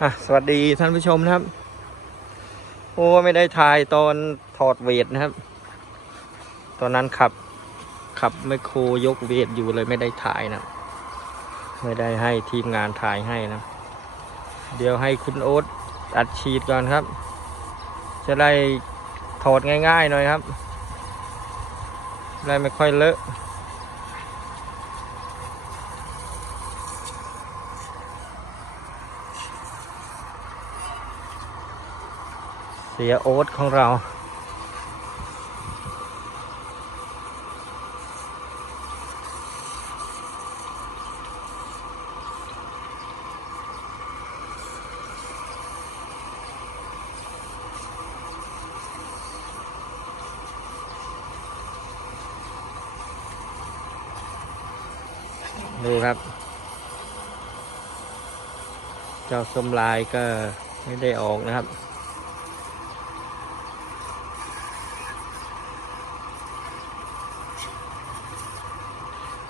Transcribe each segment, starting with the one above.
อะสวัสดีท่านผู้ชมนะครับ โอ้ไม่ได้ถ่ายตอนถอดเวทนะครับ ตอนนั้นขับขับไมโครยกเวทอยู่เลยไม่ได้ถ่ายนะ ไม่ได้ให้ทีมงานถ่ายให้นะ เดี๋ยวให้คุณโอ๊ตอัดฉีดก่อนครับ จะได้ถอดง่ายๆหน่อยครับได้ไม่ค่อยเลอะ เสียโอ๊ตของเรา ดูครับ เจ้าสมลายก็ไม่ได้ออกนะครับ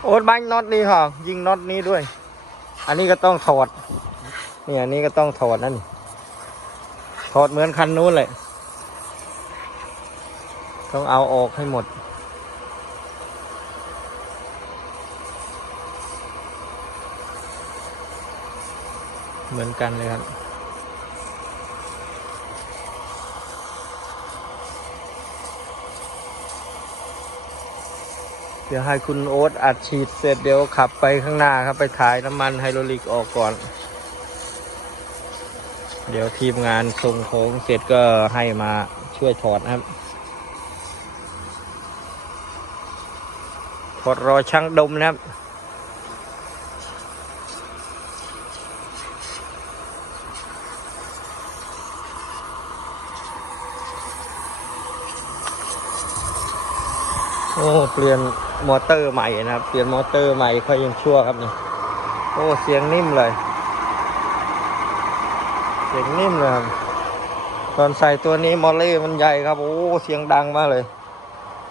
โอ๊ตบังน็อตนี่ค่ะ ยิงน็อตนี้ด้วย อันนี้ก็ต้องถอดนี่อันนี้ก็ต้องถอดนั่นถอดเหมือนคันนู้นเลยต้องเอาออกให้หมด เหมือนกันเลยครับ ดี๋ยวให้คุณโอ๊ตอัดฉีดเสร็จเดี๋ยวขับไปข้างหน้าครับ ไปถ่ายน้ำมันไฮโดรลิกออกก่อน เดี๋ยวทีมงานส่งของเสร็จก็ให้มาช่วยถอดนะครับถอดรอช่างดมนะครับโอ้เปลี่ยน มอเตอร์ใหม่นะครับ เปลี่ยนมอเตอร์ใหม่ค่อยยังชั่วครับนี่โอ้เสียงนิ่มเลย เสียงนิ่มเลยครับตอนใส่ตัวนี้มอลเล่มันใหญ่ครับ โอ้เสียงดังมากเลย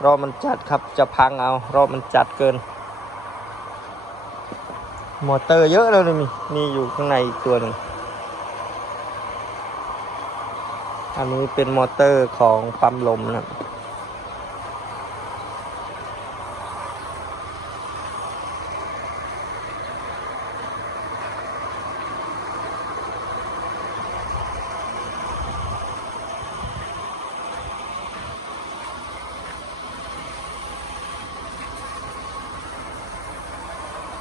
รอบมันจัดครับจะพังเอารอบมันจัดเกิน มอเตอร์เยอะแล้วนี่มีมีอยู่ข้างในอีกตัวหนึ่งอันนี้เป็นมอเตอร์ของปั๊มลมนะครับ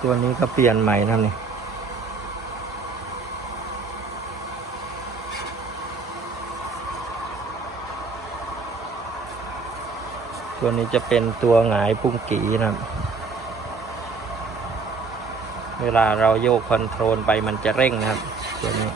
ตัวนี้ก็เปลี่ยนใหม่นะนี่ตัวนี้จะเป็นตัวหงายพุ่งกีนะครับ เวลาเราโยกคอนโทรลไปมันจะเร่งนะครับ ตัวนี้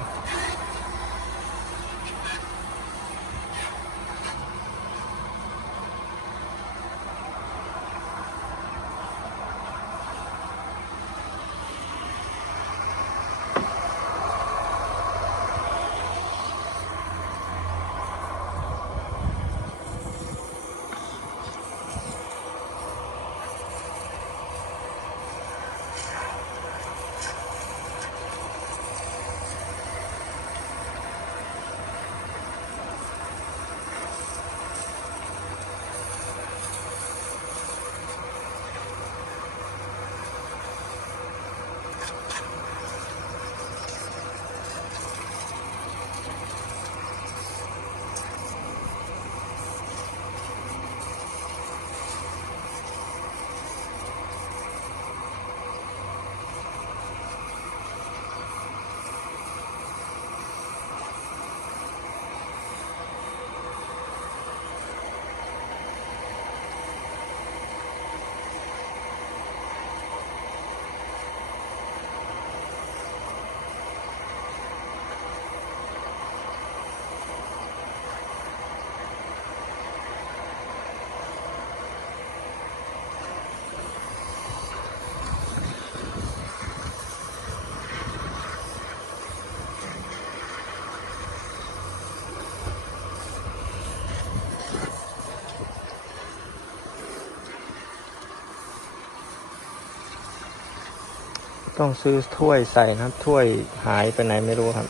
ต้องซื้อถ้วยใส่นะครับ ถ้วยหายไปไหนไม่รู้ครับ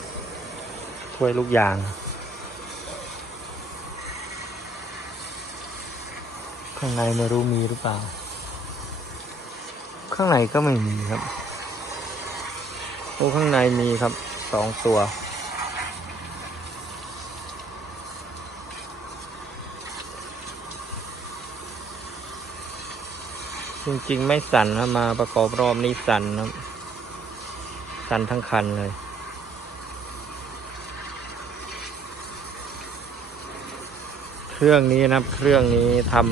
ถ้วยลูกยางข้างในไม่รู้มีหรือเปล่า ข้างในก็ไม่มีครับโอ้ข้างในมีครับสองตัว จริงๆไม่สั่นนะมาประกอบรอบนี้สั่นนะ ครันทั้งคันเลยเครื่องนี้นะครับเครื่องนี้ทำ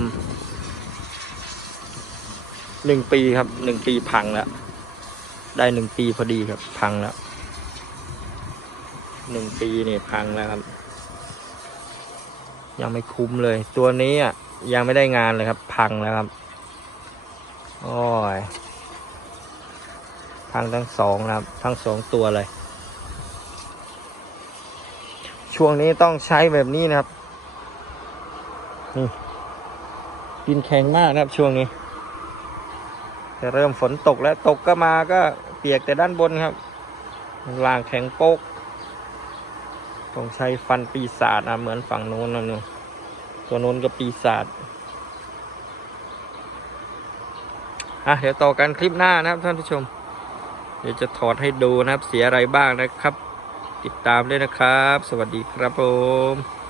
หนึ่งปีครับหนึ่งปีพังแล้วได้หนึ่งปีพอดีครับ พังแล้วหนึ่งปีนี่พังแล้วครับ ยังไม่คุ้มเลย ตัวนี้อะยังไม่ได้งานเลยครับ พังแล้วครับ โอ้ย พังทั้งสองนะครับ ทั้งสองตัวเลย ช่วงนี้ต้องใช้แบบนี้นะครับ นี่ดินแข็งมากนะครับช่วงนี้จะเริ่มฝนตกแล้วตกก็มาก็เปียกแต่ด้านบนครับล่างแข็งโป๊กต้องใช้ฟันปีศาจนะเหมือนฝั่งโน้นนะนู่นตัวโน้นก็ปีศาจอะเดี๋ยวต่อกันคลิปหน้านะครับท่านผู้ชม เดี๋ยวจะถอดให้ดูนะครับเสียอะไรบ้างนะครับ ติดตามด้วยนะครับ สวัสดีครับผม